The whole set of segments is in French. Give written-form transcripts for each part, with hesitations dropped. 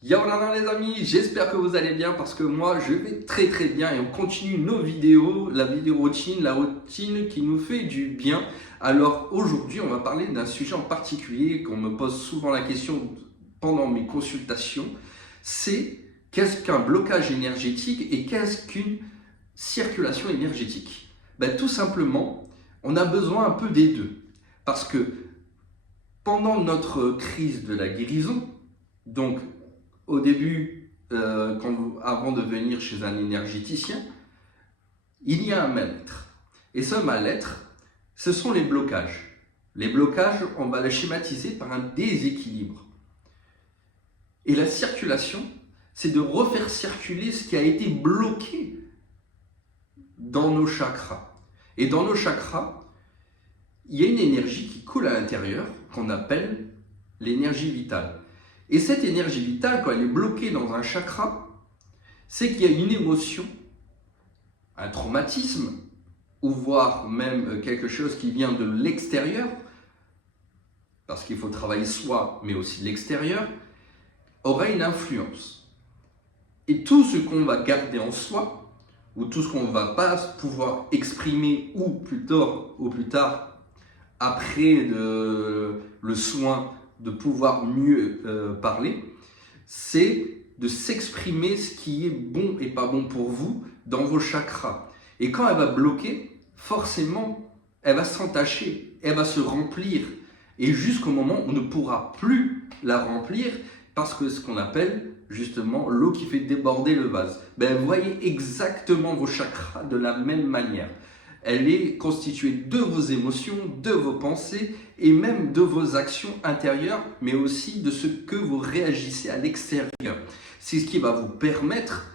Yaolana les amis, j'espère que vous allez bien parce que moi je vais très bien et on continue nos vidéos, la routine qui nous fait du bien. Alors aujourd'hui on va parler d'un sujet en particulier qu'on me pose souvent la question pendant mes consultations, c'est qu'est-ce qu'un blocage énergétique et qu'est-ce qu'une circulation énergétique? Tout simplement, on a besoin un peu des deux parce que pendant notre crise de la guérison, donc au début, avant de venir chez un énergéticien, il y a un mal-être. Et ce mal-être, ce sont les blocages. Les blocages, on va les schématiser par un déséquilibre. Et la circulation, c'est de refaire circuler ce qui a été bloqué dans nos chakras. Et dans nos chakras, il y a une énergie qui coule à l'intérieur qu'on appelle l'énergie vitale. Et cette énergie vitale, quand elle est bloquée dans un chakra, c'est qu'il y a une émotion, un traumatisme, ou voire même quelque chose qui vient de l'extérieur, parce qu'il faut travailler soi, mais aussi l'extérieur, aura une influence. Et tout ce qu'on va garder en soi, ou tout ce qu'on ne va pas pouvoir exprimer, ou plus tard, après le soin de pouvoir mieux parler, c'est de s'exprimer ce qui est bon et pas bon pour vous dans vos chakras. Et quand elle va bloquer, forcément, elle va s'entacher, elle va se remplir. Et jusqu'au moment où on ne pourra plus la remplir, parce que ce qu'on appelle justement l'eau qui fait déborder le vase. Vous voyez exactement vos chakras de la même manière. Elle est constituée de vos émotions, de vos pensées et même de vos actions intérieures, mais aussi de ce que vous réagissez à l'extérieur. C'est ce qui va vous permettre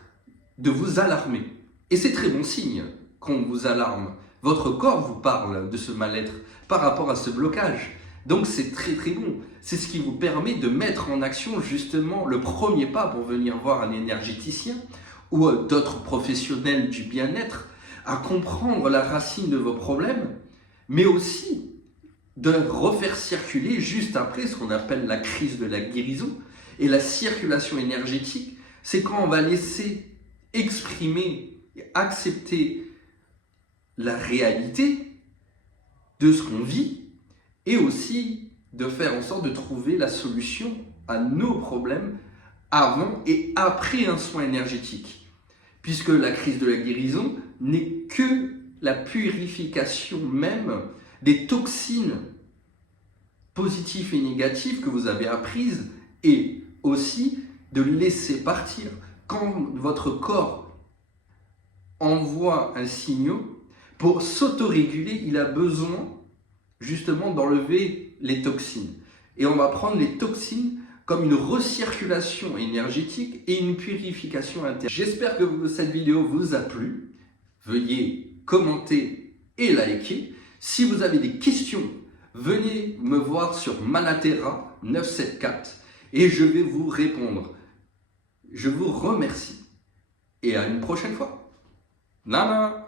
de vous alarmer. Et c'est très bon signe qu'on vous alarme. Votre corps vous parle de ce mal-être par rapport à ce blocage. Donc c'est très bon. C'est ce qui vous permet de mettre en action justement le premier pas pour venir voir un énergéticien ou d'autres professionnels du bien-être, à comprendre la racine de vos problèmes, mais aussi de refaire circuler juste après ce qu'on appelle la crise de la guérison. Et la circulation énergétique, c'est quand on va laisser exprimer et accepter la réalité de ce qu'on vit et aussi de faire en sorte de trouver la solution à nos problèmes avant et après un soin énergétique. Puisque la crise de la guérison n'est que la purification même des toxines positives et négatives que vous avez apprises et aussi de laisser partir. Quand votre corps envoie un signal, pour s'autoréguler, il a besoin justement d'enlever les toxines. Et on va prendre les toxines comme une recirculation énergétique et une purification interne. J'espère que cette vidéo vous a plu. Veuillez commenter et liker. Si vous avez des questions, venez me voir sur Manatera 974 et je vais vous répondre. Je vous remercie et à une prochaine fois. Nana.